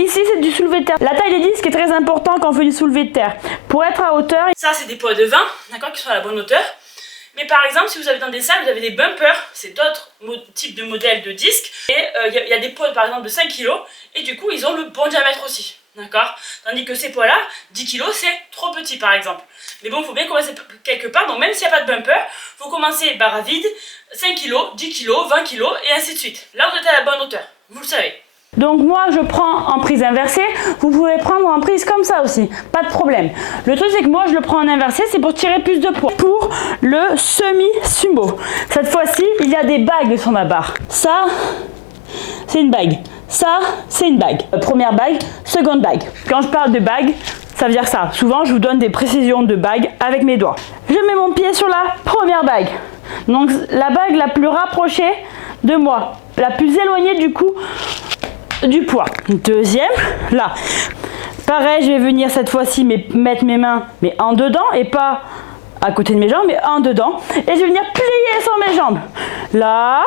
ici c'est du soulevé de terre. La taille des disques est très importante quand on fait du soulevé de terre. Pour être à hauteur, ça c'est des poids de 20, d'accord, qui sont à la bonne hauteur. Mais par exemple, si vous avez dans des salles, vous avez des bumpers, c'est d'autres types de modèles de disques. Et il y a des poids par exemple de 5 kg, et du coup ils ont le bon diamètre aussi, d'accord. Tandis que ces poids-là, 10 kg, c'est trop petit par exemple. Mais bon, il faut bien commencer quelque part, donc même s'il n'y a pas de bumper, il faut commencer barre à vide, 5 kg, 10 kg, 20 kg, et ainsi de suite. Là, vous êtes à la bonne hauteur, vous le savez. donc moi je prends en prise inversée, vous pouvez prendre en prise comme ça aussi, pas de problème. Le truc c'est que moi je le prends en inversé, c'est pour tirer plus de poids. Pour le semi-sumo, cette fois-ci il y a des bagues sur ma barre. Ça, c'est une bague. Ça, c'est une bague. Première bague, seconde bague. Quand je parle de bague, ça veut dire ça. Souvent je vous donne des précisions de bague avec mes doigts. Je mets mon pied sur la première bague. Donc la bague la plus rapprochée de moi, la plus éloignée du coup du poids. Deuxième, là. Pareil, je vais venir cette fois-ci mettre mes mains mais en dedans et pas à côté de mes jambes, mais en dedans. Et je vais venir plier sur mes jambes. Là.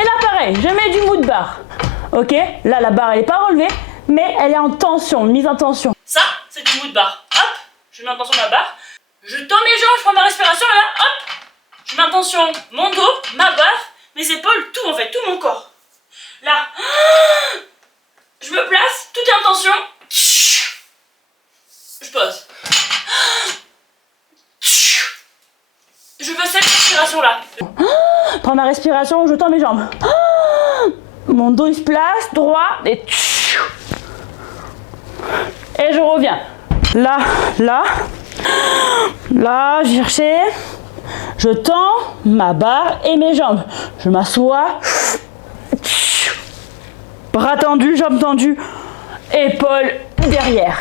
Et là, pareil, je mets du mou de barre. Ok, là, la barre, elle n'est pas relevée, mais elle est en tension, mise en tension. Ça, c'est du mou de barre. Hop, je mets en tension ma barre. Je tends mes jambes, je prends ma respiration, et là, hop, je mets en tension mon dos, ma barre, mes épaules, tout en fait, tout mon corps. Là, je me place, tout est en tension. Je pose. Je veux cette respiration-là. Prends ma respiration, je tends mes jambes. Mon dos il se place, droit, et je reviens. Là, là, là, je cherchais. Je tends ma barre et mes jambes. Je m'assois. Bras tendus, jambes tendues, épaules derrière.